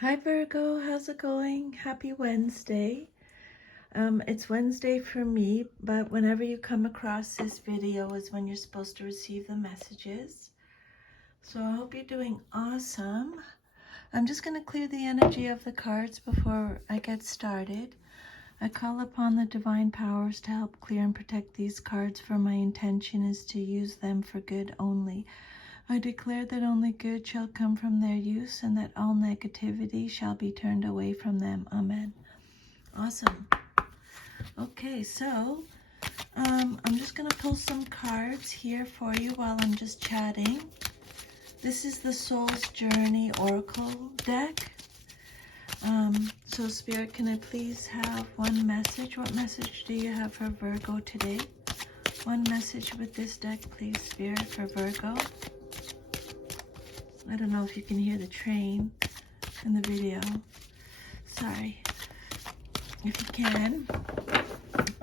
Hi Virgo, how's it going? Happy Wednesday. It's Wednesday for me, but whenever you come across this video is when you're supposed to receive the messages. So I hope you're doing awesome. I'm just going to clear the energy of the cards before I get started. I call upon the divine powers to help clear and protect these cards, for my intention is to use them for good only. I declare that only good shall come from their use, and that all negativity shall be turned away from them. Amen. Awesome. Okay, so I'm just going to pull some cards here for you while I'm just chatting. This is the Soul's Journey Oracle deck. So Spirit, can I please have one message? What message do you have for Virgo today? One message with this deck, please, Spirit, for Virgo. I don't know if you can hear the train in the video. Sorry. If you can.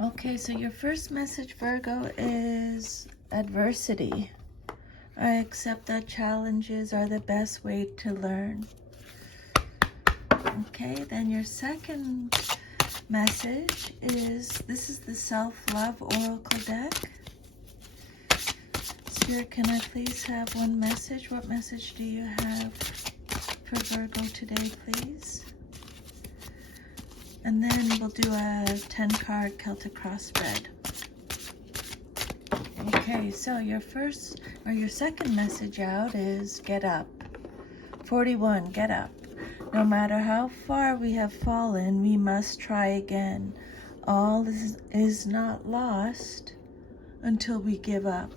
Okay, so your first message, Virgo, is adversity. I accept that challenges are the best way to learn. Okay, then your second message is, this is the Self-Love Oracle deck. Spirit, can I please have one message? What message do you have for Virgo today, please? And then we'll do a 10-card Celtic cross spread. Okay, so your first or your second message out is get up. 41, get up. No matter how far we have fallen, we must try again. All is not lost until we give up.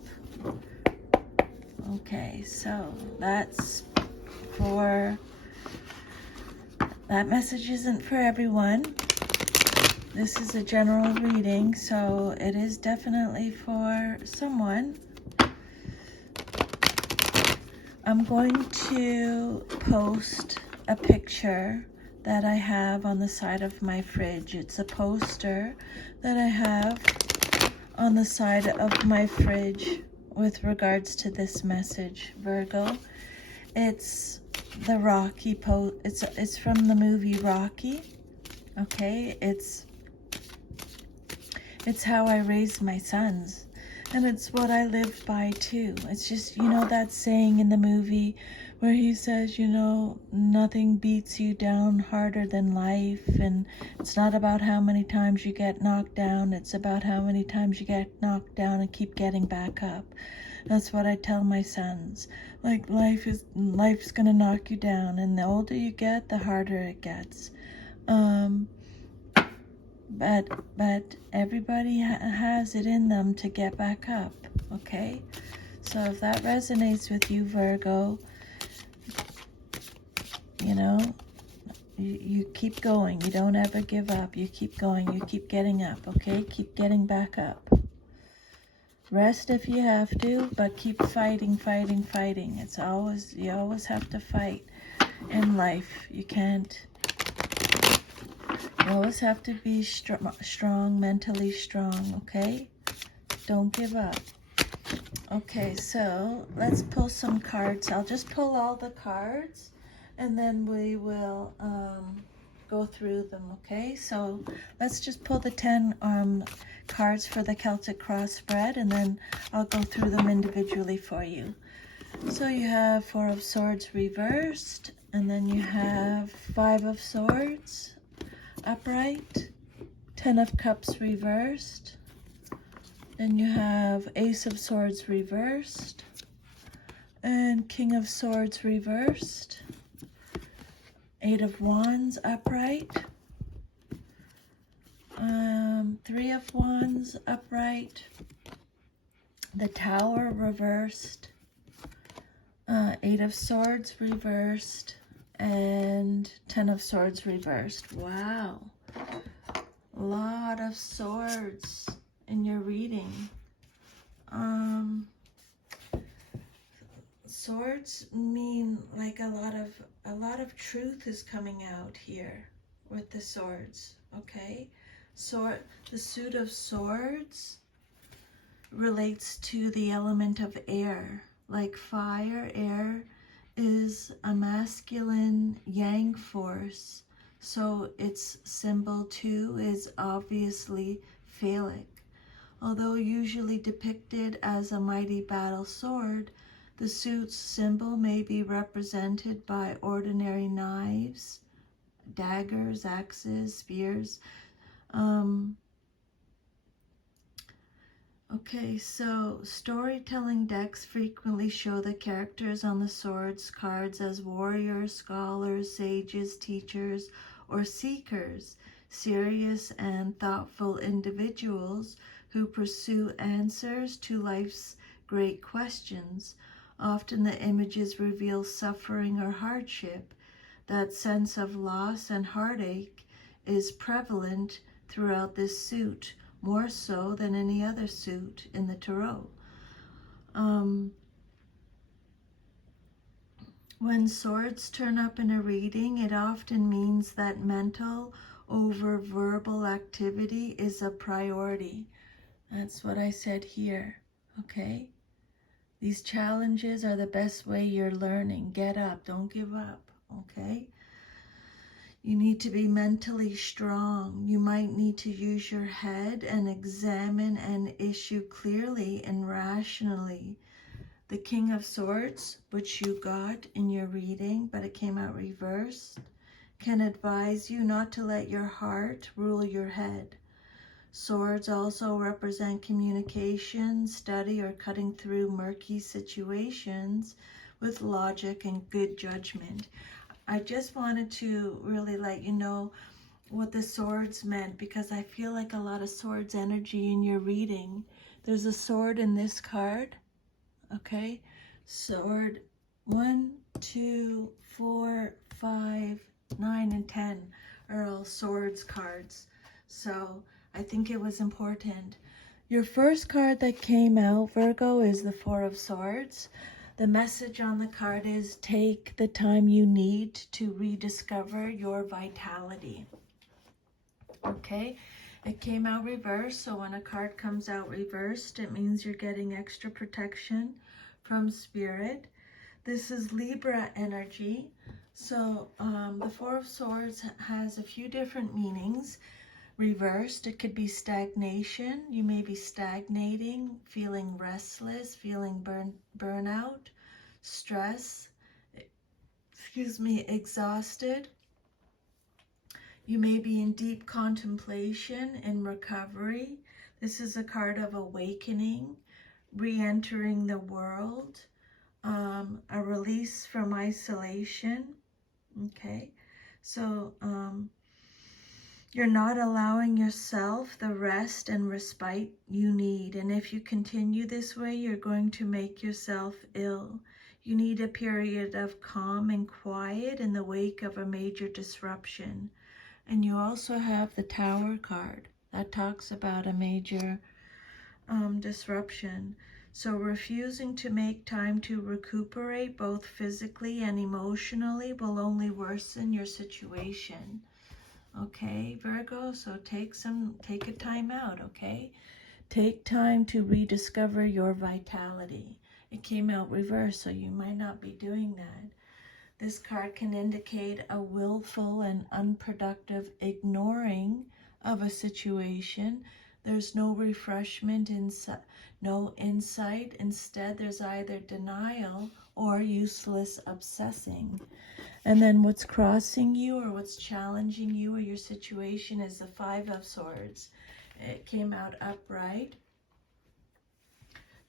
Okay, so that's for, that message isn't for everyone. This is a general reading, so it is definitely for someone. I'm going to post a picture that I have on the side of my fridge. It's a poster that I have on the side of my fridge with regards to this message, Virgo. It's the Rocky it's from the movie Rocky. Okay, it's how I raised my sons, and it's what I live by too. It's just, you know, that saying in the movie where he says, you know, nothing beats you down harder than life, and it's not about how many times you get knocked down, it's about how many times you get knocked down and keep getting back up. That's what I tell my sons. Like, life's gonna knock you down, and the older you get, the harder it gets. But everybody has it in them to get back up, okay? So if that resonates with you, Virgo, you know, you keep going. You don't ever give up. You keep going. You keep getting up, okay? Keep getting back up. Rest if you have to, but keep fighting, fighting, fighting. You always have to fight in life. You always have to be strong, mentally strong, okay? Don't give up. Okay, so let's pull some cards. I'll just pull all the cards, and then we will go through them, okay? So let's just pull the 10 cards for the Celtic cross spread, and then I'll go through them individually for you. So you have 4 of Swords reversed, and then you have 5 of Swords upright, 10 of Cups reversed, then you have Ace of Swords reversed, and King of Swords reversed, 8 of Wands upright, 3 of Wands upright, the Tower reversed, 8 of Swords reversed, and 10 of Swords reversed. Wow, a lot of swords in your reading. Swords mean like a lot of truth is coming out here with the swords, okay? The suit of swords relates to the element of air, like fire, air is a masculine yang force, so its symbol too is obviously phallic. Although usually depicted as a mighty battle sword, the suit's symbol may be represented by ordinary knives, daggers, axes, spears. Okay, so storytelling decks frequently show the characters on the swords cards as warriors, scholars, sages, teachers, or seekers, serious and thoughtful individuals who pursue answers to life's great questions. Often the images reveal suffering or hardship. That sense of loss and heartache is prevalent throughout this suit, more so than any other suit in the tarot. When swords turn up in a reading, it often means that mental over verbal activity is a priority. That's what I said here, okay? These challenges are the best way you're learning. Get up, don't give up, okay? You need to be mentally strong. You might need to use your head and examine an issue clearly and rationally. The King of Swords, which you got in your reading, but it came out reversed, can advise you not to let your heart rule your head. Swords also represent communication, study, or cutting through murky situations with logic and good judgment. I just wanted to really let you know what the swords meant, because I feel like a lot of swords energy in your reading. There's a sword in this card, okay? Sword 1, 2, 4, 5, 9, and 10 are all swords cards. So I think it was important. Your first card that came out, Virgo, is the Four of Swords. The message on the card is take the time you need to rediscover your vitality. Okay, it came out reversed, so when a card comes out reversed, it means you're getting extra protection from Spirit. This is Libra energy. So the Four of Swords has a few different meanings. Reversed, it could be stagnation. You may be stagnating, feeling restless, feeling burnout, stress, exhausted. You may be in deep contemplation and recovery. This is a card of awakening, re-entering the world, a release from isolation. Okay, so you're not allowing yourself the rest and respite you need. And if you continue this way, you're going to make yourself ill. You need a period of calm and quiet in the wake of a major disruption. And you also have the Tower card that talks about a major disruption. So refusing to make time to recuperate both physically and emotionally will only worsen your situation. Okay, Virgo, so take a time out, okay? Take time to rediscover your vitality. It came out reversed, so you might not be doing that. This card can indicate a willful and unproductive ignoring of a situation. There's no refreshment, no insight. Instead, there's either denial or useless obsessing. And then what's crossing you or what's challenging you or your situation is the Five of Swords. It came out upright.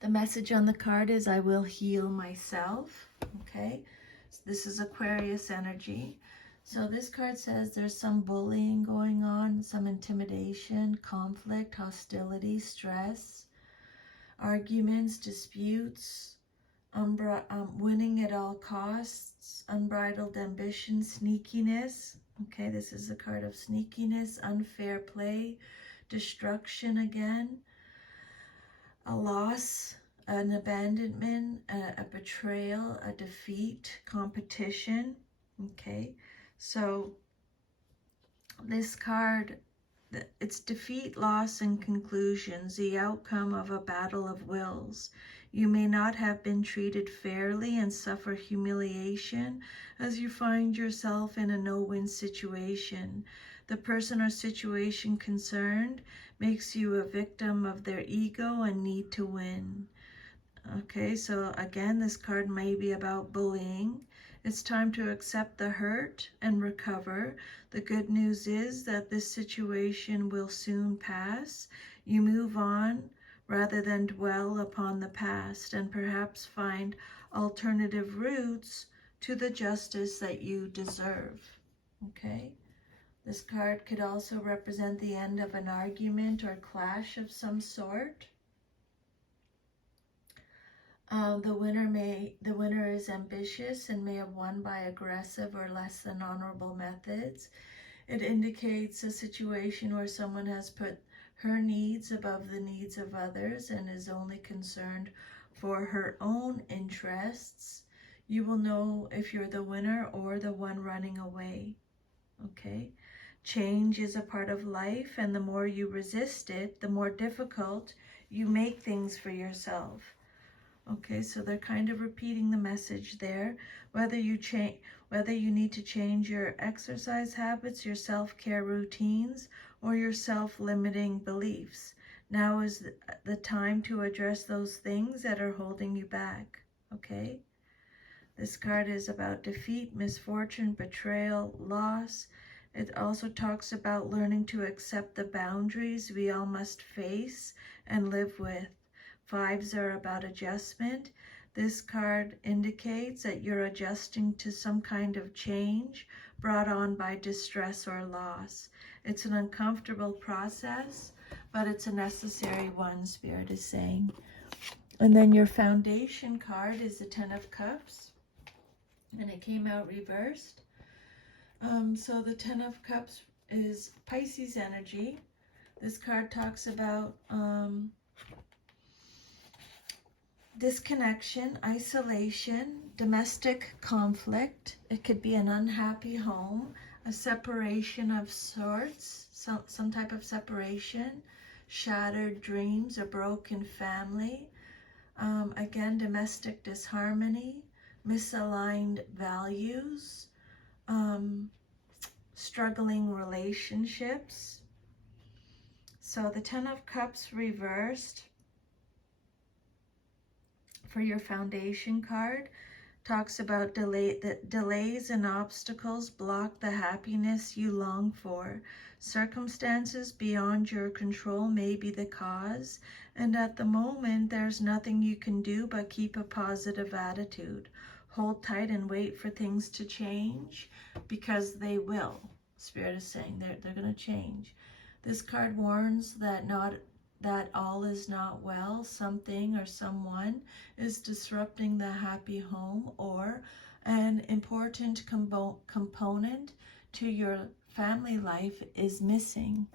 The message on the card is, I will heal myself. Okay, so this is Aquarius energy. So this card says there's some bullying going on, some intimidation, conflict, hostility, stress, arguments, disputes, winning at all costs, unbridled ambition, sneakiness. Okay, this is a card of sneakiness, unfair play, destruction again, a loss, an abandonment, a betrayal, a defeat, competition. Okay, so this card, it's defeat, loss, and conclusions, the outcome of a battle of wills. You may not have been treated fairly and suffer humiliation as you find yourself in a no-win situation. The person or situation concerned makes you a victim of their ego and need to win. Okay, so again, this card may be about bullying. It's time to accept the hurt and recover. The good news is that this situation will soon pass. You move on rather than dwell upon the past and perhaps find alternative routes to the justice that you deserve. Okay, this card could also represent the end of an argument or clash of some sort. The winner is ambitious and may have won by aggressive or less than honorable methods. It indicates a situation where someone has put her needs above the needs of others and is only concerned for her own interests. You will know if you're the winner or the one running away. Okay? Change is a part of life, and the more you resist it, the more difficult you make things for yourself. Okay, so they're kind of repeating the message there. Whether you need to change your exercise habits, your self-care routines, or your self-limiting beliefs. Now is the time to address those things that are holding you back. Okay? This card is about defeat, misfortune, betrayal, loss. It also talks about learning to accept the boundaries we all must face and live with. Fives are about adjustment. This card indicates that you're adjusting to some kind of change brought on by distress or loss. It's an uncomfortable process, but it's a necessary one, Spirit is saying. And then your foundation card is the Ten of Cups, and it came out reversed. So the Ten of Cups is Pisces energy. This card talks about disconnection, isolation, domestic conflict. It could be an unhappy home, a separation of sorts, some type of separation, shattered dreams, a broken family. Again, domestic disharmony, misaligned values, struggling relationships. So the Ten of Cups reversed for your foundation card talks about delays and obstacles block the happiness you long for. Circumstances beyond your control may be the cause, and at the moment there's nothing you can do but keep a positive attitude. Hold tight and wait for things to change, because they will. Spirit is saying they're going to change. This card warns that all is not well. Something or someone is disrupting the happy home, or an important component to your family life is missing.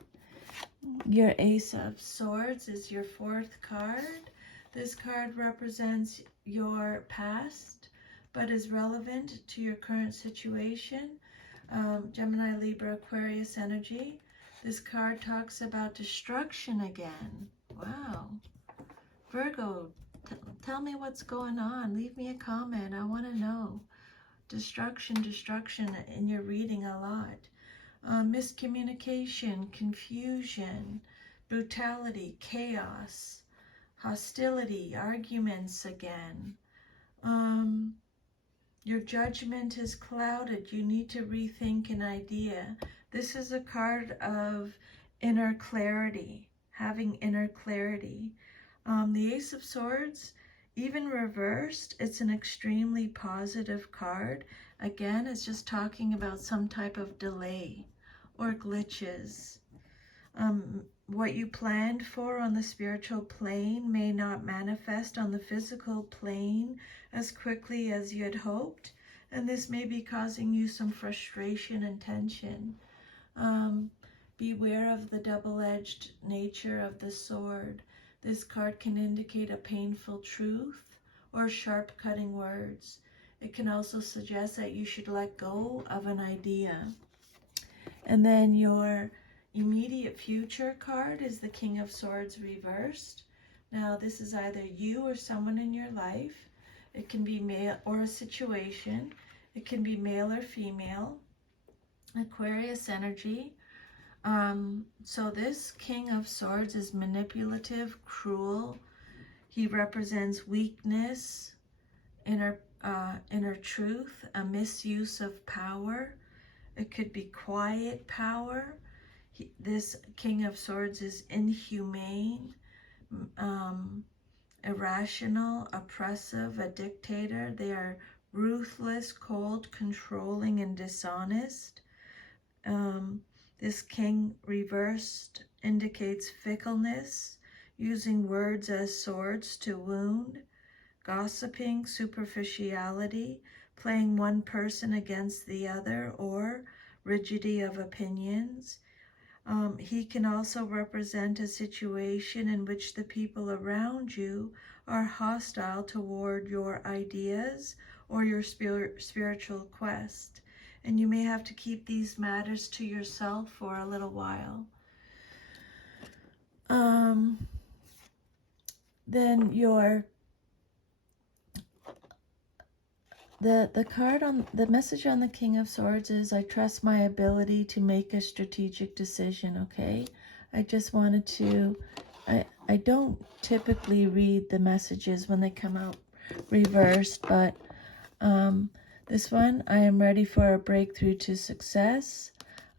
Your Ace of Swords is your fourth card. This card represents your past, but is relevant to your current situation. Gemini, Libra, Aquarius energy. This card talks about destruction again. Wow. Virgo, tell me what's going on. Leave me a comment. I want to know. Destruction in your reading a lot. Miscommunication, confusion, brutality, chaos, hostility, arguments again. Your judgment is clouded. You need to rethink an idea. This is a card of inner clarity, having inner clarity. The Ace of Swords, even reversed, it's an extremely positive card. Again, it's just talking about some type of delay or glitches. What you planned for on the spiritual plane may not manifest on the physical plane as quickly as you had hoped, and this may be causing you some frustration and tension. Beware of the double-edged nature of the sword. This card can indicate a painful truth or sharp cutting words. It can also suggest that you should let go of an idea. And then your immediate future card is the King of Swords reversed. Now, this is either you or someone in your life. It can be male or a situation. It can be male or female. Aquarius energy. So this King of Swords is manipulative, cruel. He represents weakness, inner truth, a misuse of power. It could be quiet power. This King of Swords is inhumane, irrational, oppressive, a dictator. They are ruthless, cold, controlling, and dishonest. This king reversed indicates fickleness, using words as swords to wound, gossiping, superficiality, playing one person against the other, or rigidity of opinions. He can also represent a situation in which the people around you are hostile toward your ideas or your spiritual quest. And you may have to keep these matters to yourself for a little while. Then the card on the message on the King of Swords is, I trust my ability to make a strategic decision. Okay, I just wanted to, I don't typically read the messages when they come out reversed, but this one, I am ready for a breakthrough to success.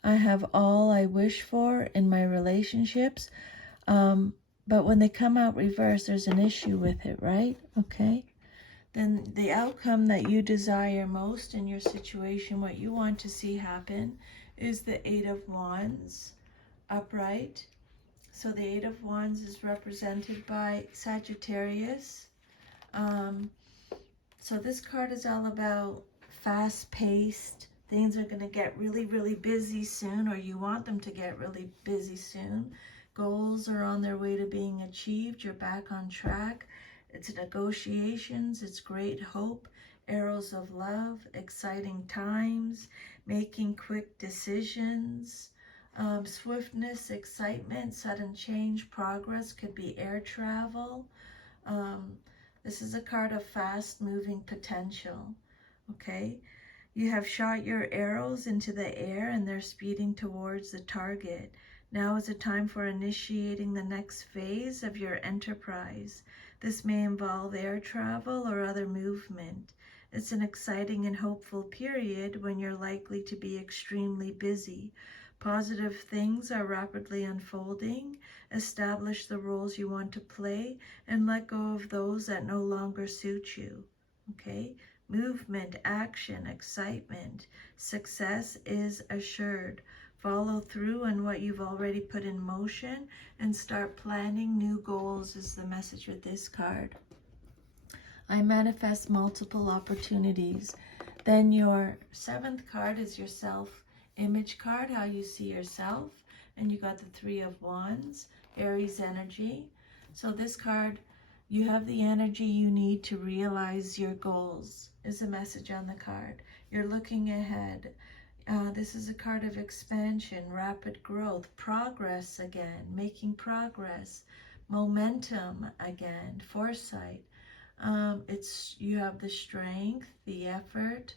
I have all I wish for in my relationships. But when they come out reversed, there's an issue with it, right? Okay. Then the outcome that you desire most in your situation, what you want to see happen, is the Eight of Wands upright. So the Eight of Wands is represented by Sagittarius. So this card is all about fast-paced. Things are going to get really, really busy soon, or you want them to get really busy soon. Goals are on their way to being achieved. You're back on track. It's negotiations. It's great hope. Arrows of love. Exciting times. Making quick decisions. Swiftness, excitement, sudden change, progress. Could be air travel. This is a card of fast-moving potential. Okay, you have shot your arrows into the air and they're speeding towards the target. Now is a time for initiating the next phase of your enterprise. This may involve air travel or other movement. It's an exciting and hopeful period when you're likely to be extremely busy. Positive things are rapidly unfolding. Establish the roles you want to play and let go of those that no longer suit you. Okay? Movement, action, excitement. Success is assured. Follow through on what you've already put in motion and start planning new goals is the message with this card. I manifest multiple opportunities. Then your seventh card is your self-image card, how you see yourself. And you got the Three of Wands, Aries energy. So this card, you have the energy you need to realize your goals, is a message on the card. You're looking ahead. This is a card of expansion, rapid growth, progress again, making progress, momentum again, foresight. You have the strength, the effort,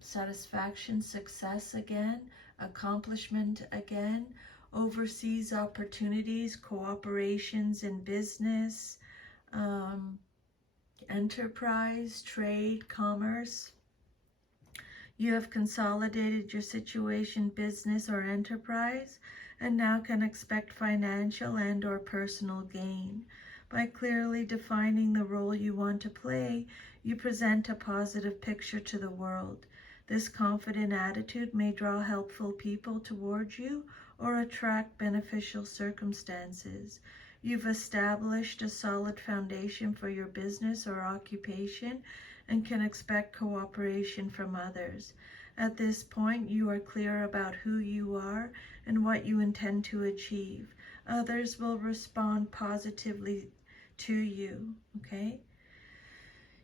satisfaction, success again, accomplishment again, overseas opportunities, cooperations in business, enterprise, trade, commerce. You have consolidated your situation, business or enterprise, and now can expect financial and or personal gain. By clearly defining the role you want to play, you present a positive picture to the world. This confident attitude may draw helpful people towards you or attract beneficial circumstances. You've established a solid foundation for your business or occupation and can expect cooperation from others. At this point, you are clear about who you are and what you intend to achieve. Others will respond positively to you, okay?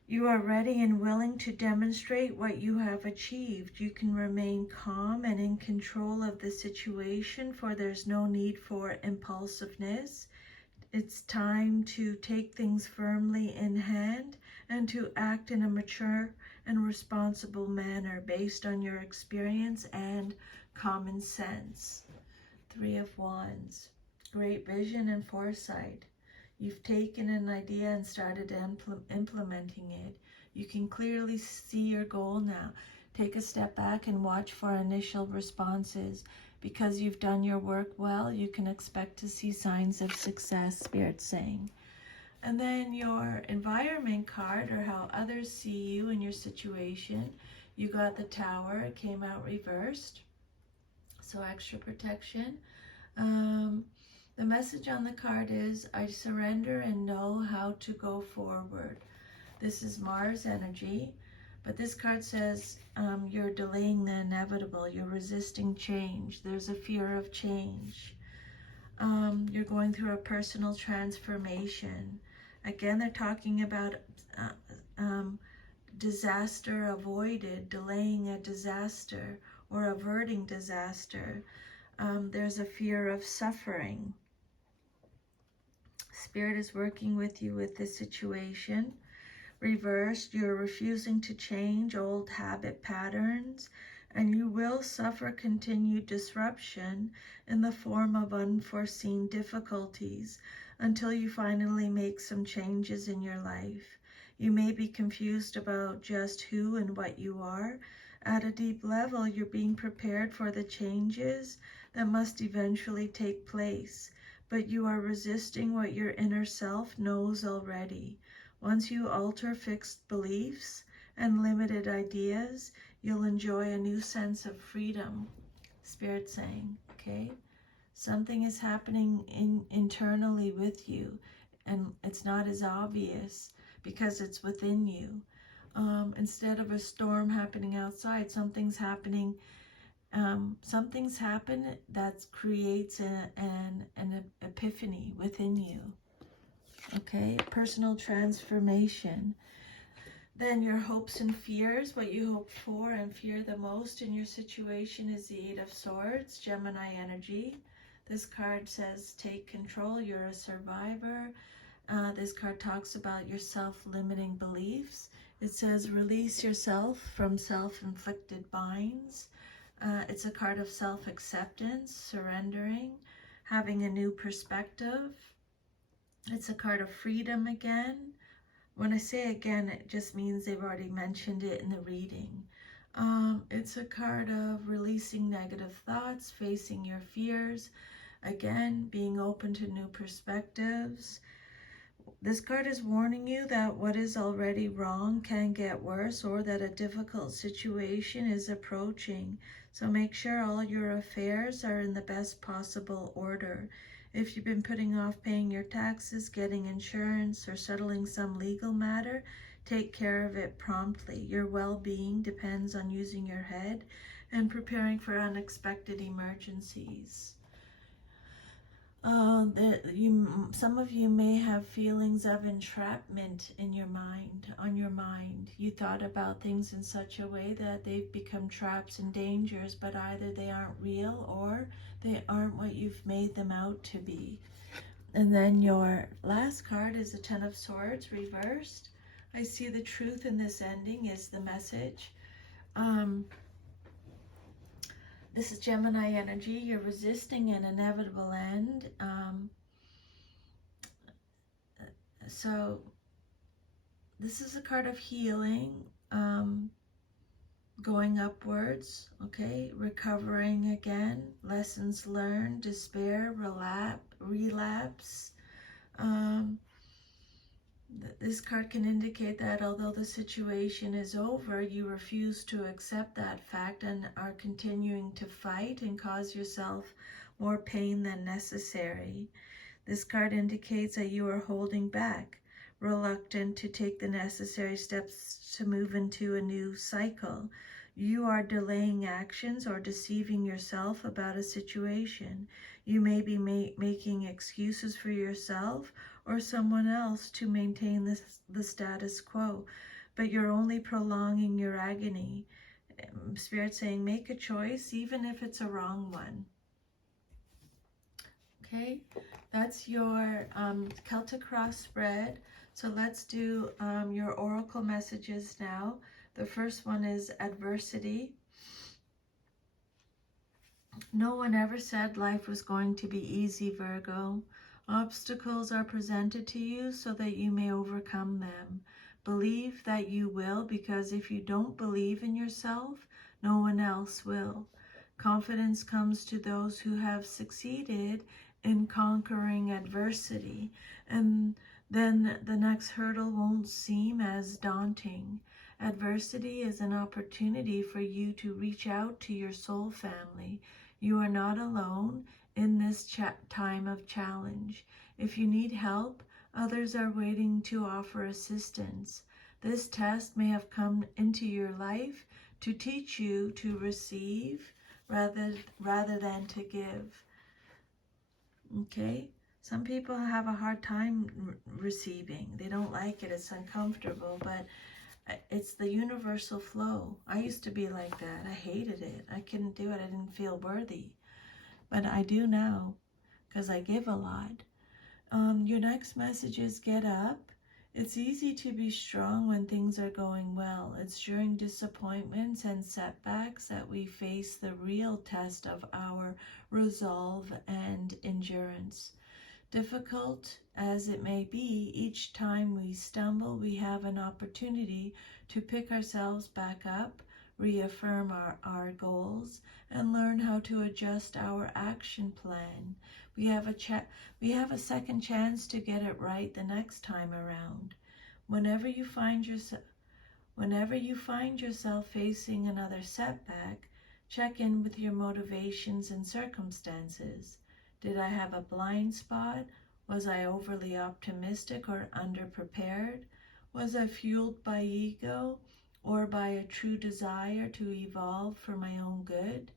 You are ready and willing to demonstrate what you have achieved. You can remain calm and in control of the situation, for there's no need for impulsiveness. it's time to take things firmly in hand and to act in a mature and responsible manner based on your experience and common sense. 3 of Wands, great vision and foresight. You've taken an idea and started implementing it. You can clearly see your goal now. Take a step back and watch for initial responses. Because you've done your work well, you can expect to see signs of success, Spirit's saying. And then your environment card, or how others see you and your situation. You got the Tower. It came out reversed. So extra protection. The message on the card is, I surrender and know how to go forward. This is Mars energy, but this card says you're delaying the inevitable. You're resisting change. There's a fear of change. You're going through a personal transformation. Again, they're talking about disaster avoided, delaying a disaster or averting disaster. There's a fear of suffering. Spirit is working with you with this situation. Reversed, you're refusing to change old habit patterns, and you will suffer continued disruption in the form of unforeseen difficulties until you finally make some changes in your life. You may be confused about just who and what you are. At a deep level, you're being prepared for the changes that must eventually take place, but you are resisting what your inner self knows already. Once you alter fixed beliefs and limited ideas, you'll enjoy a new sense of freedom, Spirit saying, okay? Something is happening internally with you, and it's not as obvious because it's within you. Instead of a storm happening outside, something's happening. Something's happened that creates an epiphany within you. Okay, personal transformation. Then your hopes and fears, what you hope for and fear the most in your situation is the 8 of Swords, Gemini energy. This card says take control, you're a survivor. This card talks about your self-limiting beliefs. It says release yourself from self-inflicted binds. It's a card of self-acceptance, surrendering, having a new perspective. It's a card of freedom again. When I say again, it just means they've already mentioned it in the reading. It's a card of releasing negative thoughts, facing your fears, again, being open to new perspectives. This card is warning you that what is already wrong can get worse, or that a difficult situation is approaching. So make sure all your affairs are in the best possible order. If you've been putting off paying your taxes, getting insurance, or settling some legal matter, take care of it promptly. Your well-being depends on using your head and preparing for unexpected emergencies. Some of you may have feelings of entrapment in your mind, on your mind. You thought about things in such a way that they've become traps and dangers, but either they aren't real or they aren't what you've made them out to be. And then your last card is the 10 of Swords reversed. I see the truth in this ending is the message. This is Gemini energy. You're resisting an inevitable end. So this is a card of healing, going upwards, okay? Recovering again, lessons learned, despair, relapse. This card can indicate that although the situation is over, you refuse to accept that fact and are continuing to fight and cause yourself more pain than necessary. This card indicates that you are holding back, reluctant to take the necessary steps to move into a new cycle. You are delaying actions or deceiving yourself about a situation. You may be making excuses for yourself or someone else to maintain the status quo, but you're only prolonging your agony. Spirit saying, make a choice, even if it's a wrong one. Okay, that's your Celtic cross spread. So let's do your oracle messages now. The first one is adversity. No one ever said life was going to be easy, Virgo. Obstacles are presented to you so that you may overcome them. Believe that you will, because if you don't believe in yourself, no one else will. Confidence comes to those who have succeeded in conquering adversity, and then the next hurdle won't seem as daunting. Adversity is an opportunity for you to reach out to your soul family. You are not alone in this time of challenge. If you need help, others are waiting to offer assistance. This test may have come into your life to teach you to receive rather than to give. Okay? Some people have a hard time receiving. They don't like it. It's uncomfortable, but it's the universal flow. I used to be like that. I hated it. I couldn't do it. I didn't feel worthy. But I do now because I give a lot. Your next message is get up. It's easy to be strong when things are going well. It's during disappointments and setbacks that we face the real test of our resolve and endurance. Difficult as it may be, each time we stumble, we have an opportunity to pick ourselves back up, reaffirm our goals, and learn how to adjust our action plan. We have a second chance to get it right the next time around. Whenever you find yourself facing another setback, check in with your motivations and circumstances. Did I have a blind spot? Was I overly optimistic or underprepared? Was I fueled by ego or by a true desire to evolve for my own good?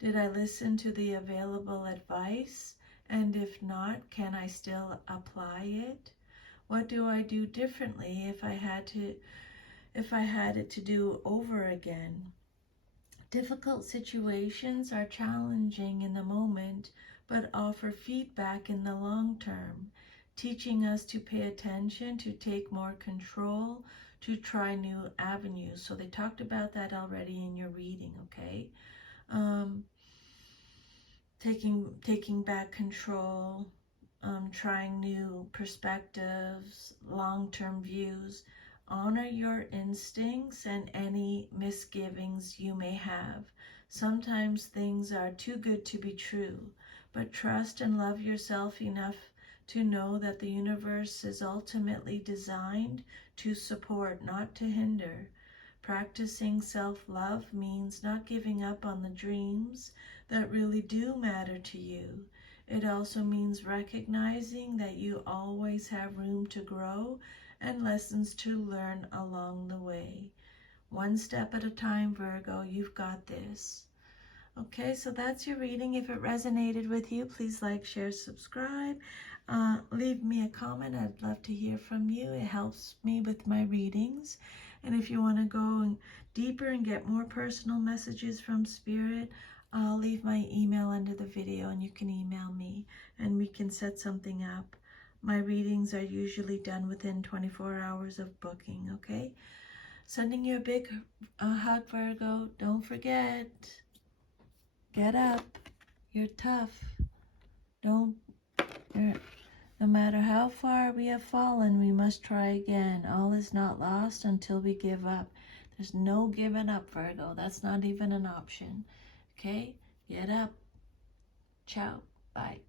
Did I listen to the available advice? And if not, can I still apply it? What do I do differently if I had it to do over again? Difficult situations are challenging in the moment, but offer feedback in the long term, teaching us to pay attention, to take more control, to try new avenues. So they talked about that already in your reading, okay? Taking back control, trying new perspectives, long-term views. Honor your instincts and any misgivings you may have. Sometimes things are too good to be true, but trust and love yourself enough to know that the universe is ultimately designed to support, not to hinder. Practicing self-love means not giving up on the dreams that really do matter to you. It also means recognizing that you always have room to grow and lessons to learn along the way. One step at a time, Virgo, you've got this. Okay, so that's your reading. If it resonated with you, please like, share, subscribe. Leave me a comment. I'd love to hear from you. It helps me with my readings. And if you want to go deeper and get more personal messages from Spirit, I'll leave my email under the video and you can email me and we can set something up. My readings are usually done within 24 hours of booking, okay? Sending you a big hug, Virgo. Don't forget, get up. You're tough. No matter how far we have fallen, we must try again. All is not lost until we give up. There's no giving up, Virgo. That's not even an option. Okay? Get up. Ciao. Bye.